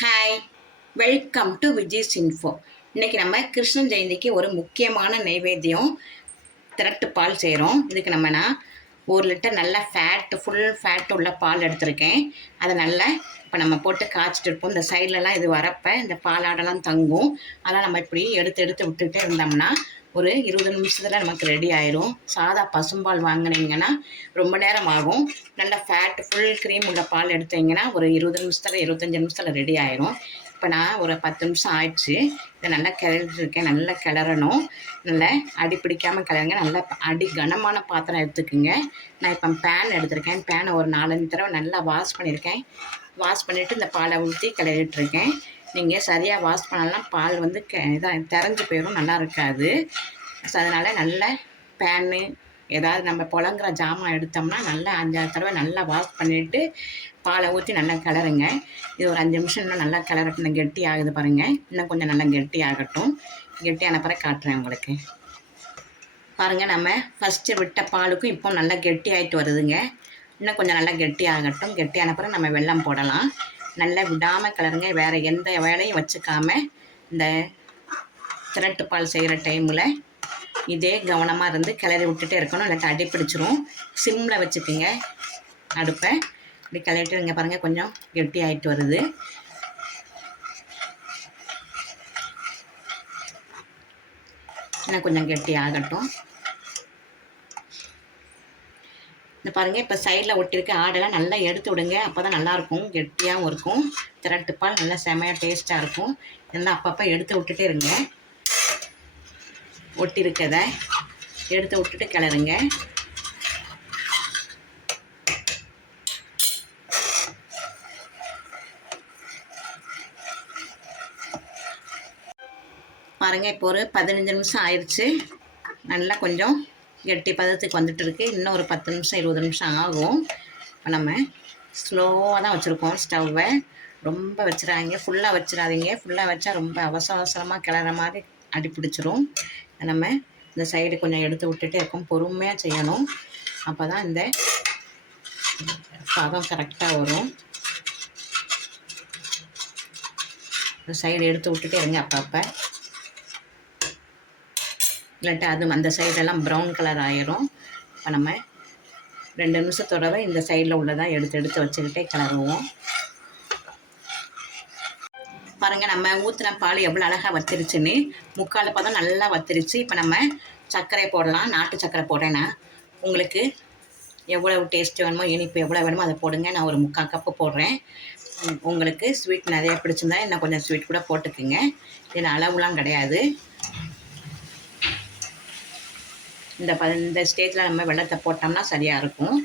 Hi, welcome to Vijay's info. இன்றைக்கி நம்ம கிருஷ்ணன் ஜெயந்திக்கு ஒரு முக்கியமான நைவேத்தியம் திரட்டு பால் செய்கிறோம். இதுக்கு நான் 1 லிட்டர் நல்ல ஃபுல் ஃபேட் உள்ள பால் எடுத்திருக்கேன். அதை நல்லா இப்போ நம்ம போட்டு காய்ச்சிட்டு இருப்போம். இந்த சைட்லலாம் இது வரப்போ இந்த பாலாடெல்லாம் தங்கும். அதெல்லாம் நம்ம இப்படி எடுத்து விட்டுகிட்டே இருந்தோம்னா ஒரு 20 நிமிஷத்தில் நமக்கு ரெடி ஆயிரும். சாதா பசும்பால் வாங்கினீங்கன்னா ரொம்ப நேரம் ஆகும். நல்ல ஃபுல் க்ரீம் உள்ள பால் எடுத்தீங்கன்னா ஒரு 20 நிமிஷத்தில் 25 நிமிஷத்தில் ரெடி ஆயிரும். இப்போ நான் ஒரு 10 நிமிஷம் ஆயிடுச்சு. இதை நல்லா கிளறிட்டுருக்கேன். நல்லா கிளறணும். நல்லா அடி பிடிக்காமல் கிளறுங்க. நல்லா கனமான பாத்திரம் எடுத்துக்குங்க. நான் இப்போ பேன் எடுத்திருக்கேன். பேனை ஒரு 4-5 தடவை நல்லா வாஷ் பண்ணியிருக்கேன். வாஷ் பண்ணிவிட்டு இந்த பாலை ஊற்றி கிளறிட்டுருக்கேன். நீங்கள் சரியாக வாஷ் பண்ணலாம் பால் இதாக திறஞ்சு போயிடும், நல்லா இருக்காது. ஸோ அதனால் நல்ல பேனு ஏதாவது நம்ம புழங்குற ஜாமான் எடுத்தோம்னா நல்லா 5-6 தடவை நல்லா வாஷ் பண்ணிவிட்டு பாலை ஊற்றி நல்லா கிளறுங்க. இது ஒரு 5 நிமிஷம் இன்னும் நல்லா கிளறட்டும். கெட்டி ஆகுது பாருங்கள். இன்னும் கொஞ்சம் நல்லா கெட்டி ஆகட்டும். கெட்டியான பிறகு காட்டுறேன் உங்களுக்கு. பாருங்கள், நம்ம ஃபஸ்ட்டு விட்ட பாலுக்கும் இப்போ நல்லா கெட்டி ஆகிட்டு வருதுங்க. இன்னும் கொஞ்சம் நல்லா கெட்டி ஆகட்டும். கெட்டியான பிறகு நம்ம வெல்லம் போடலாம். நல்லா விடாமல் கிளறுங்க. வேறு எந்த வேலையும் வச்சுக்காமல் இந்த திரட்டு பால் செய்கிற டைமில் இதே கவனமாக இருந்து கிளறி விட்டுட்டே இருக்கணும். இல்லாட்டி அடி பிடிச்சிரும். சிம்மில் வச்சுக்கோங்க அடுப்பை. இப்படி கிளறிட்டு இங்கே பாருங்கள், கொஞ்சம் கெட்டி ஆகிட்டு வருது. இன்னும் கொஞ்சம் கெட்டி ஆகட்டும். இந்த பாருங்கள், இப்போ சைடில் ஒட்டியிருக்க ஆடெல்லாம் நல்லா எடுத்து விடுங்க. அப்போ தான் நல்லாயிருக்கும், கெட்டியாகவும் இருக்கும். திரட்டுப்பால் நல்லா செமையாக டேஸ்ட்டாக இருக்கும். இதெல்லாம் அப்பப்போ எடுத்து விட்டுட்டே இருங்க. ஒட்டியிருக்கதை எடுத்து விட்டுட்டு கிளறுங்க. பாருங்கள், இப்போ ஒரு 15 நிமிஷம் ஆயிடுச்சு. நல்லா கொஞ்சம் கெட்டி பதத்துக்கு வந்துட்டு இருக்கு. இன்னும் ஒரு 10 நிமிஷம் 20 நிமிஷம் ஆகும். இப்போ நம்ம ஸ்லோவாக தான் வச்சுருக்கோம் ஸ்டவ்வை. ரொம்ப வச்சிடாதீங்க, ஃபுல்லாக வச்சிடாதீங்க. ஃபுல்லாக வச்சா ரொம்ப அவசரமாக கிளற மாதிரி அடி பிடிச்சிரும். நம்ம இந்த சைடு கொஞ்சம் எடுத்து விட்டுட்டே இருக்கோம். பொறுமையாக செய்யணும். அப்போ தான் இந்த பதம் கரெக்டாக வரும். இந்த சைடு எடுத்து விட்டுட்டே இருங்க அப்பப்போ. இல்லாட்டி அது அந்த சைடெல்லாம் ப்ரௌன் கலர் ஆயிரும். இப்போ நம்ம 2 நிமிஷத்தோடவே இந்த சைடில் உள்ளதாக எடுத்து வச்சுக்கிட்டே கிளறுவோம். பாருங்கள், நம்ம ஊற்றின பால் எவ்வளோ அழகாக வத்திருச்சுன்னு. 3/4 பதம் நல்லா வத்திருச்சு. இப்போ நம்ம சர்க்கரை போடலாம். நாட்டு சர்க்கரை போடுறேன்னா உங்களுக்கு எவ்வளோ டேஸ்ட்டு வேணுமோ, இனிப்பு எவ்வளோ வேணுமோ அதை போடுங்க. நான் ஒரு 3/4 கப்பு போடுறேன். உங்களுக்கு ஸ்வீட் நிறைய பிடிச்சிருந்தா இன்னும் கொஞ்சம் ஸ்வீட் கூட போட்டுக்குங்க. இதில் அளவுலாம் கிடையாது. இந்த ஸ்டேஜில் நம்ம வெல்லத்தை போட்டோம்னா சரியாக இருக்கும்.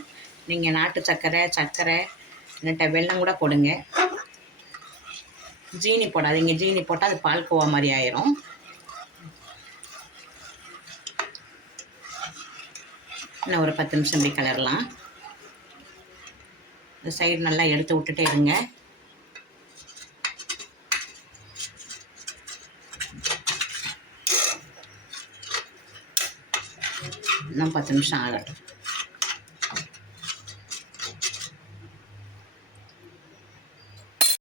நீங்கள் நாட்டு சர்க்கரை இல்லைட்ட வெல்லம் கூட போடுங்க. ஜீனி போடாதீங்க. ஜீனி போட்டால் அது பால் கோவா மாதிரி ஆயிரும். இன்னும் ஒரு 10 நிமிஷம் இப்படி கிளறலாம். இந்த சைடு நல்லா எடுத்து விட்டுட்டே இருங்க. இன்னும் 10 நிமிஷம் ஆகட்டும்.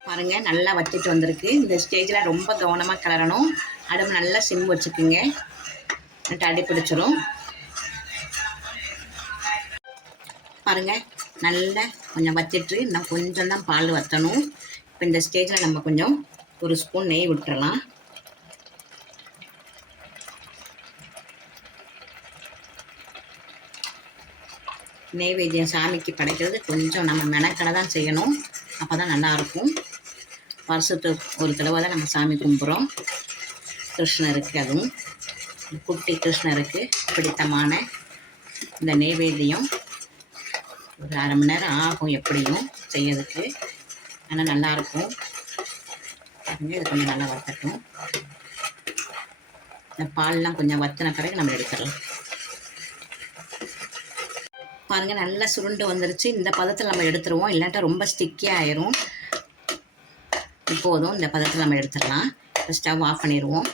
பாருங்கள், நல்லா வச்சிட்டு வந்திருக்கு. இந்த ஸ்டேஜில் ரொம்ப கவனமாக கிளறணும். அடுப்பு நல்லா சிம் வச்சுக்குங்க, அடி பிடிச்சிரும். பாருங்கள், நல்லா கொஞ்சம் வச்சிட்டு இன்னும் கொஞ்சம் தான் பால் வற்றணும். இப்போ இந்த ஸ்டேஜில் நம்ம கொஞ்சம் 1 ஸ்பூன் நெய் விட்டுறலாம். நெய்வேத்தியம் சாமிக்கு படைக்கிறது கொஞ்சம் நம்ம மெனக்கடை தான் செய்யணும். அப்போ தான் நல்லாயிருக்கும். வருஷத்துக்கு ஒரு தடவை தான் நம்ம சாமி கும்பிட்றோம். கிருஷ்ணருக்கு, அதுவும் குட்டி கிருஷ்ணருக்கு பிடித்தமான இந்த நெய்வேத்தியம் ஒரு 1/2 மணி நேரம் ஆகும் எப்படியும் செய்யறதுக்கு. ஆனால் நல்லாயிருக்கும். இது கொஞ்சம் நல்லா வத்தட்டும். இந்த பால்லாம் கொஞ்சம் வத்தின பிறகு நம்ம எடுத்துடலாம். பாருங்கள், நல்லா சுருண்டு வந்துருச்சு. இந்த பதத்தில் நம்ம எடுத்துருவோம், இல்லாட்டா ரொம்ப ஸ்டிக்கியாக ஆயிரும். இப்போதும் இந்த பதத்தில் நம்ம எடுத்துடலாம். இப்போ ஸ்டவ் ஆஃப் பண்ணிடுவோம்.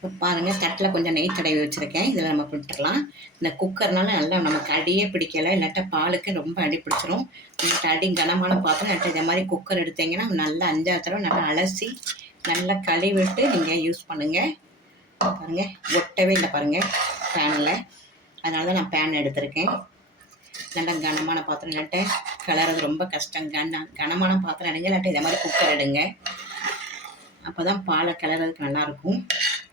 இப்போ பாருங்கள், தட்டில் கொஞ்சம் நெய் தடவி வச்சுருக்கேன். இதில் நம்ம விட்டுறலாம். இந்த குக்கர்னால நல்லா நமக்கு அடியே பிடிக்கலை, இல்லாட்டா பாலுக்கு ரொம்ப அடி பிடிச்சிரும். இல்லாட்டா அடி கனமான பாத்திரம், இல்லாட்டா இதை மாதிரி குக்கர் எடுத்தீங்கன்னா நல்லா 5 தடவை நல்லா அலசி நல்லா கழுவிட்டு நீங்கள் யூஸ் பண்ணுங்கள். பாருங்கள், ஒட்டவே இல்லை பாருங்கள் பேனில். அதனால தான் நான் பேன் எடுத்திருக்கேன். நல்லா கனமான பாத்திரம், இல்லாட்ட கலர்றது ரொம்ப கஷ்டம். கனமான பாத்திரம் எடுங்க, இல்லாட்ட இதை மாதிரி குக்கர் எடுங்க. அப்போ தான் பாலை கிளறதுக்கு நல்லாயிருக்கும்.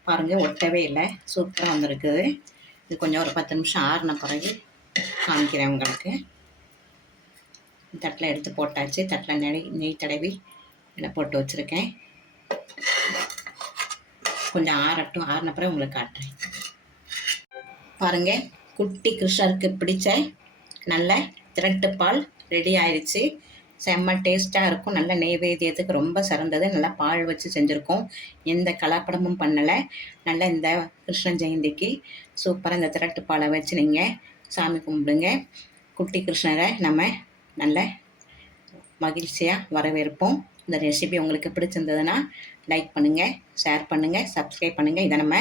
பாருங்கள், ஒட்டவே இல்லை, சூப்பராக வந்திருக்குது. இது கொஞ்சம் ஒரு 10 நிமிஷம் ஆறின பிறகு காமிக்கிறேன் உங்களுக்கு. தட்டில் எடுத்து போட்டாச்சு. தட்டில் நெய் தடவி இதில் போட்டு வச்சுருக்கேன். கொஞ்சம் ஆறட்டும், ஆறின பிறகு உங்களுக்கு காட்டுறேன். பாருங்கள், குட்டி கிருஷ்ணருக்கு பிடிச்ச நல்ல திரட்டு பால் ரெடி ஆயிடுச்சு. செம்ம டேஸ்ட்டாக இருக்கும். நல்ல நெய்வேத்தியத்துக்கு ரொம்ப சிறந்தது. நல்லா பால் வச்சு செஞ்சுருக்கோம், எந்த கலப்படமும் பண்ணலை. நல்லா இந்த கிருஷ்ண ஜெயந்திக்கு சூப்பராக இந்த திரட்டு பாலை வச்சு நீங்கள் சாமி கும்பிடுங்க. குட்டி கிருஷ்ணரை நம்ம நல்ல மகிழ்ச்சியாக வரவேற்போம். இந்த ரெசிபி உங்களுக்கு பிடிச்சிருந்ததுன்னா லைக் பண்ணுங்கள், ஷேர் பண்ணுங்கள், சப்ஸ்கிரைப் பண்ணுங்கள். இதை நம்ம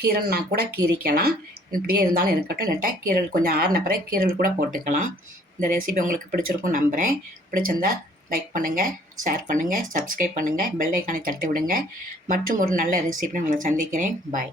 கீரல்னா கூட கீரிக்கலாம், இப்படியே இருந்தாலும் இருக்கட்டும். இல்லாட்டா கீரல் கொஞ்சம் ஆறின பிறகு கீரல் கூட போட்டுக்கலாம். இந்த ரெசிபி உங்களுக்கு பிடிச்சிருக்கும் நம்புகிறேன். பிடிச்சிருந்தா லைக் பண்ணுங்கள், ஷேர் பண்ணுங்கள், சப்ஸ்கிரைப் பண்ணுங்கள், பெல் ஐக்கானை தட்டி விடுங்க. மற்றும் ஒரு நல்ல ரெசிபி உங்களை சந்திக்கிறேன். பாய்.